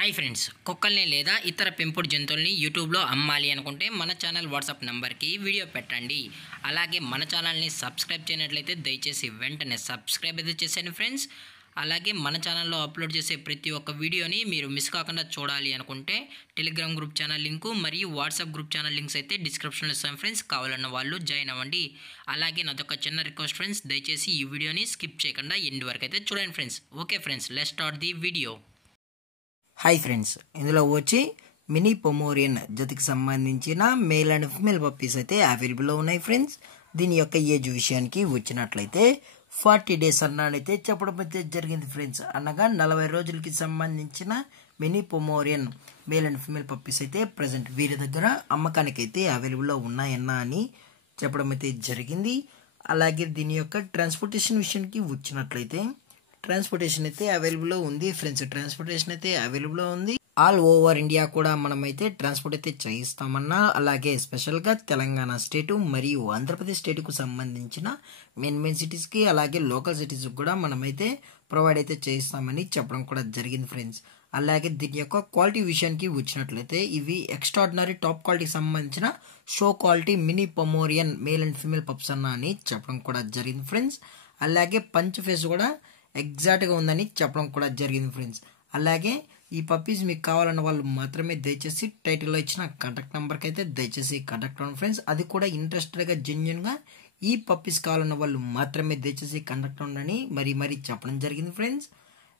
Hi friends, కుక్కల్ని లేదా ఇతర పెంపుడు జంతువుల్ని యూట్యూబ్లో అమ్మాలి అనుకుంటే మన ఛానల్ వాట్సాప్ నెంబర్కి వీడియో పెట్టండి. అలాగే మన ఛానల్ని సబ్స్క్రైబ్ చేయనట్లయితే దయచేసి వెంటనే సబ్స్క్రైబ్ అయితే చేసేయండి ఫ్రెండ్స్. అలాగే మన ఛానల్లో అప్లోడ్ చేసే ప్రతి ఒక్క వీడియోని మీరు మిస్ కాకుండా చూడాలి అనుకుంటే టెలిగ్రామ్ గ్రూప్ ఛానల్ లింకు మరియు వాట్సాప్ గ్రూప్ ఛానల్ లింక్స్ అయితే డిస్క్రిప్షన్లో ఇస్తాం ఫ్రెండ్స్. కావాలన్న వాళ్ళు జాయిన్ అవ్వండి. అలాగే నాదొక చిన్న రిక్వెస్ట్ ఫ్రెండ్స్, దయచేసి ఈ వీడియోని స్కిప్ చేయకుండా ఎండ్ వరకు అయితే చూడండి friends. Okay friends, let's start the video. Hi friends, ఇందులో వచ్చి మినీ పొమోరియన్ జతికి సంబంధించిన మేల్ అండ్ ఫిమేల్ పప్పీస్ అయితే అవైలబుల్లో ఉన్నాయి ఫ్రెండ్స్. దీని యొక్క ఏజ్ విషయానికి వచ్చినట్లయితే 40 days అన్నాడైతే చెప్పడం అయితే జరిగింది ఫ్రెండ్స్. అనగా 40 రోజులకి సంబంధించిన mini Pomeranian male and female puppies అయితే ప్రజెంట్ వీరి దగ్గర అమ్మకానికి అయితే అవైలబుల్లో ఉన్నాయన్నా అని చెప్పడం అయితే జరిగింది. అలాగే దీని యొక్క ట్రాన్స్పోర్టేషన్ విషయానికి వచ్చినట్లయితే ట్రాన్స్పోర్టేషన్ అయితే అవైలబుల్లో ఉంది ఫ్రెండ్స్. ట్రాన్స్పోర్టేషన్ అయితే అవైలబుల్లో ఉంది. ఆల్ ఓవర్ ఇండియా కూడా మనమైతే ట్రాన్స్పోర్ట్ అయితే చేయిస్తామన్నా, అలాగే స్పెషల్గా తెలంగాణ స్టేటు మరియు ఆంధ్రప్రదేశ్ స్టేట్కు సంబంధించిన మెయిన్ సిటీస్కి అలాగే లోకల్ సిటీస్కి కూడా మనమైతే ప్రొవైడ్ అయితే చేయిస్తామని చెప్పడం కూడా జరిగింది ఫ్రెండ్స్. అలాగే దీని యొక్క క్వాలిటీ విషయానికి వచ్చినట్లయితే ఇవి ఎక్స్ట్రాడినరీ టాప్ క్వాలిటీకి సంబంధించిన show quality mini Pomeranian male and female pups అన్న అని చెప్పడం కూడా జరిగింది ఫ్రెండ్స్. అలాగే పంచ్ ఫేస్ కూడా ఎగ్జాక్ట్గా ఉందని చెప్పడం కూడా జరిగింది ఫ్రెండ్స్. అలాగే ఈ పప్పీస్ మీకు కావాలన్న వాళ్ళు మాత్రమే దయచేసి టైటిల్లో ఇచ్చిన కాంటాక్ట్ నెంబర్కి అయితే దయచేసి కాంటాక్ట్ అవ్వండి ఫ్రెండ్స్. అది కూడా ఇంట్రెస్టెడ్గా జెన్యున్గా ఈ పప్పీస్ కావాలన్న వాళ్ళు మాత్రమే దయచేసి కాంటాక్ట్ అవ్వండి మరీ చెప్పడం జరిగింది ఫ్రెండ్స్.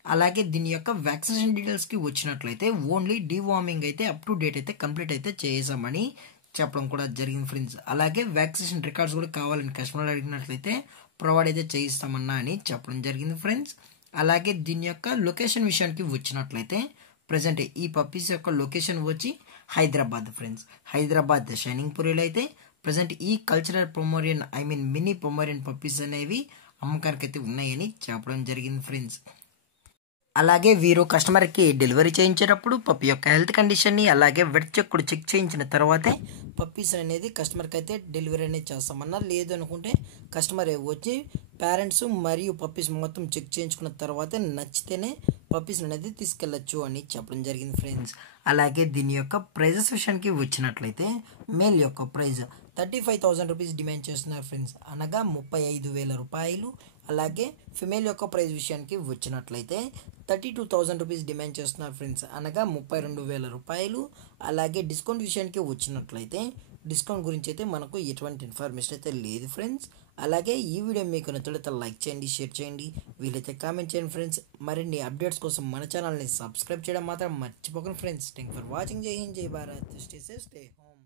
అలాగే దీని యొక్క వ్యాక్సినేషన్ డీటెయిల్స్కి వచ్చినట్లయితే ఓన్లీ డీవార్మింగ్ అయితే అప్ టు డేట్ అయితే కంప్లీట్ అయితే చేసామని చెప్పడం కూడా జరిగింది ఫ్రెండ్స్. అలాగే వ్యాక్సినేషన్ రికార్డ్స్ కూడా కావాలని కస్టమర్లు అడిగినట్లయితే ప్రొవైడ్ అయితే చేయిస్తామన్నా అని చెప్పడం జరిగింది ఫ్రెండ్స్. అలాగే దీని యొక్క లొకేషన్ విషయానికి వచ్చినట్లయితే ప్రజెంట్ ఈ పప్పీస్ యొక్క లొకేషన్ వచ్చి హైదరాబాద్ ఫ్రెండ్స్. హైదరాబాద్ షైనింగ్ పూరిలో అయితే ప్రజెంట్ ఈ cultural Pomeranian mini Pomeranian puppies అనేవి అమ్మకానికి అయితే ఉన్నాయని చెప్పడం జరిగింది ఫ్రెండ్స్. అలాగే వీరు కస్టమర్కి డెలివరీ చేయించేటప్పుడు పప్పి యొక్క హెల్త్ కండిషన్ని అలాగే వెట్ చెక్ కూడా చెక్ చేయించిన తర్వాతే పప్పీస్ అనేది కస్టమర్కి అయితే డెలివరీ అనేది చేస్తామన్నా. లేదు అనుకుంటే కస్టమర్ వచ్చి పేరెంట్స్ మరియు పప్పీస్ మొత్తం చెక్ చేయించుకున్న తర్వాతే నచ్చితేనే పప్పీస్ అనేది తీసుకెళ్ళచ్చు అని చెప్పడం జరిగింది ఫ్రెండ్స్. అలాగే దీని యొక్క ప్రైజెస్ విషయానికి వచ్చినట్లయితే మేల్ యొక్క ప్రైజ్ 35,000 రూపీస్ డిమాండ్ చేస్తున్నారు ఫ్రెండ్స్, అనగా 35,000 రూపాయలు. అలాగే ఫిమేల్ యొక్క ప్రైజ్ విషయానికి వచ్చినట్లయితే 32,000 రూపీస్ డిమాండ్ చేస్తున్నారు ఫ్రెండ్స్, అనగా 32,000 రూపాయలు. అలాగే డిస్కౌంట్ విషయానికి వచ్చినట్లయితే డిస్కౌంట్ గురించి అయితే మనకు ఎటువంటి ఇన్ఫర్మేషన్ అయితే లేదు ఫ్రెండ్స్. అలాగే ఈ వీడియో మీకు నచ్చినట్లయితే లైక్ చేయండి, షేర్ చేయండి, వీలైతే కామెంట్ చేయండి ఫ్రెండ్స్. మరిన్ని అప్డేట్స్ కోసం మన ఛానల్ని సబ్స్క్రైబ్ చేయడం మాత్రం మర్చిపోకండి ఫ్రెండ్స్. Thank for watching. జై హింద్, జై Bharat, stay safe, stay home.